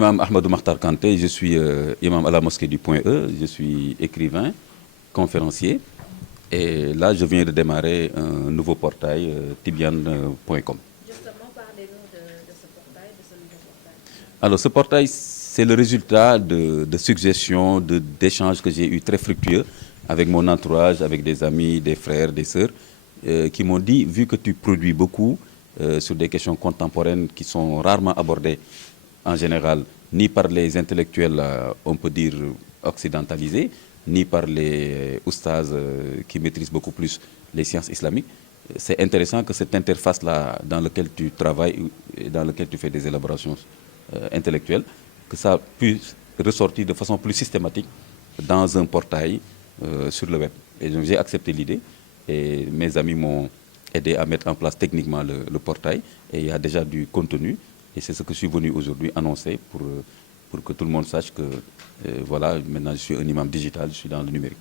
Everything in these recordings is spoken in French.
Imam Ahmadou Makhtar Kanté, je suis imam à la mosquée du Point E, je suis écrivain, conférencier. Et là, je viens de démarrer un nouveau portail, tibian.com. Justement, parlez-nous de ce portail, de ce nouveau portail. Alors, ce portail, c'est le résultat de suggestions, d'échanges que j'ai eu très fructueux avec mon entourage, avec des amis, des frères, des sœurs, qui m'ont dit, vu que tu produis beaucoup sur des questions contemporaines qui sont rarement abordées en général, ni par les intellectuels, on peut dire, occidentalisés, ni par les oustas qui maîtrisent beaucoup plus les sciences islamiques. C'est intéressant que cette interface-là, dans laquelle tu travailles et dans laquelle tu fais des élaborations intellectuelles, que ça puisse ressortir de façon plus systématique dans un portail sur le web. Et donc j'ai accepté l'idée et mes amis m'ont aidé à mettre en place techniquement le portail et il y a déjà du contenu et c'est ce que je suis venu aujourd'hui annoncer pour que tout le monde sache que voilà, maintenant je suis un imam digital, je suis dans le numérique.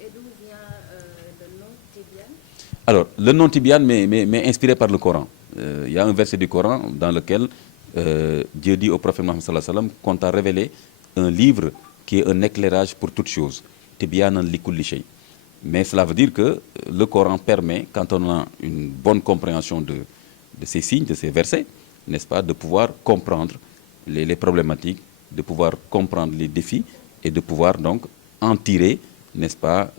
Et d'où vient le nom Tibian? Alors, le nom Tibian m'est inspiré par le Coran. Il y a un verset du Coran dans lequel Dieu dit au prophète Mohammed sallallahu alayhi wa sallam qu'on t'a révélé un livre qui est un éclairage pour toute chose. Tibyanan li kulli shay. Mais cela veut dire que le Coran permet, quand on a une bonne compréhension de ces signes, de ces versets, n'est-ce pas, de pouvoir comprendre les problématiques, de pouvoir comprendre les défis et de pouvoir donc en tirer, n'est-ce pas,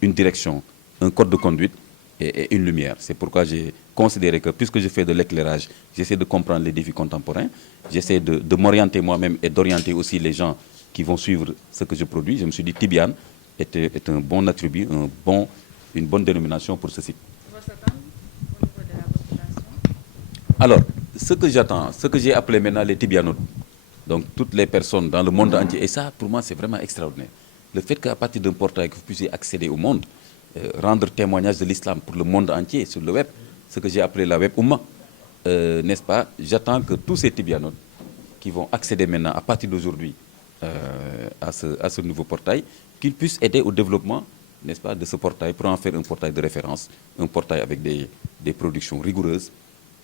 une direction, un code de conduite et une lumière. C'est pourquoi j'ai considéré que puisque je fais de l'éclairage, j'essaie de comprendre les défis contemporains, j'essaie de m'orienter moi-même et d'orienter aussi les gens qui vont suivre ce que je produis. Je me suis dit Tibian est un bon attribut, une bonne dénomination pour ce site. Votre attente au niveau de la population? Alors, ce que j'attends, ce que j'ai appelé maintenant les Tibianotes, donc toutes les personnes dans le monde entier, et ça pour moi c'est vraiment extraordinaire. Le fait qu'à partir d'un portail que vous puissiez accéder au monde, rendre témoignage de l'islam pour le monde entier sur le web, ce que j'ai appelé la web Oumma, n'est-ce pas? J'attends que tous ces Tibianotes qui vont accéder maintenant à partir d'aujourd'hui à ce nouveau portail, qu'ils puissent aider au développement, n'est-ce pas, de ce portail pour en faire un portail de référence, un portail avec des productions rigoureuses,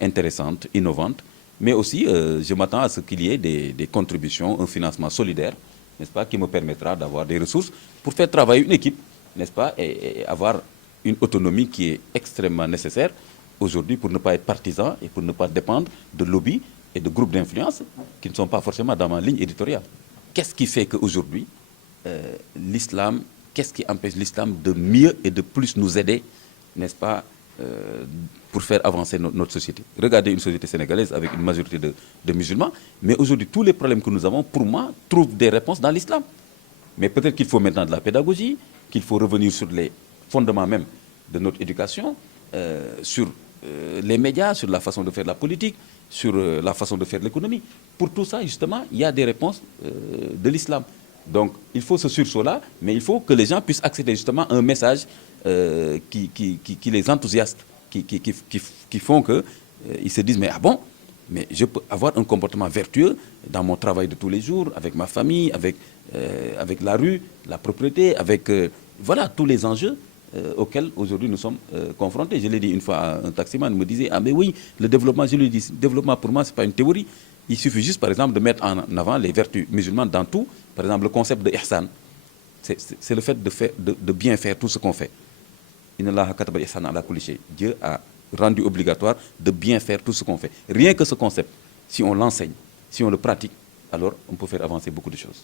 intéressantes, innovantes, mais aussi je m'attends à ce qu'il y ait des contributions, un financement solidaire, n'est-ce pas, qui me permettra d'avoir des ressources pour faire travailler une équipe, n'est-ce pas, et avoir une autonomie qui est extrêmement nécessaire aujourd'hui pour ne pas être partisan et pour ne pas dépendre de lobbies et de groupes d'influence qui ne sont pas forcément dans ma ligne éditoriale. Qu'est-ce qui fait qu'aujourd'hui, l'islam, qu'est-ce qui empêche l'islam de mieux et de plus nous aider, n'est-ce pas, pour faire avancer notre société? Regardez une société sénégalaise avec une majorité de musulmans, mais aujourd'hui, tous les problèmes que nous avons, pour moi, trouvent des réponses dans l'islam. Mais peut-être qu'il faut maintenant de la pédagogie, qu'il faut revenir sur les fondements même de notre éducation, sur les médias, sur la façon de faire la politique, sur la façon de faire l'économie. Pour tout ça, justement, il y a des réponses de l'islam. Donc, il faut ce sursaut-là, mais il faut que les gens puissent accéder justement à un message qui les enthousiaste, qui font qu'ils se disent, mais ah bon, mais je peux avoir un comportement vertueux dans mon travail de tous les jours, avec ma famille, avec la rue, la propriété, avec voilà, tous les enjeux auxquels aujourd'hui nous sommes confrontés. Je l'ai dit une fois à un taximan, il me disait, ah mais oui, le développement, je lui dis, le développement pour moi, ce n'est pas une théorie. Il suffit juste, par exemple, de mettre en avant les vertus musulmanes dans tout. Par exemple, le concept de ihsan, c'est le fait de bien faire tout ce qu'on fait. Dieu a rendu obligatoire de bien faire tout ce qu'on fait. Rien que ce concept, si on l'enseigne, si on le pratique, alors on peut faire avancer beaucoup de choses.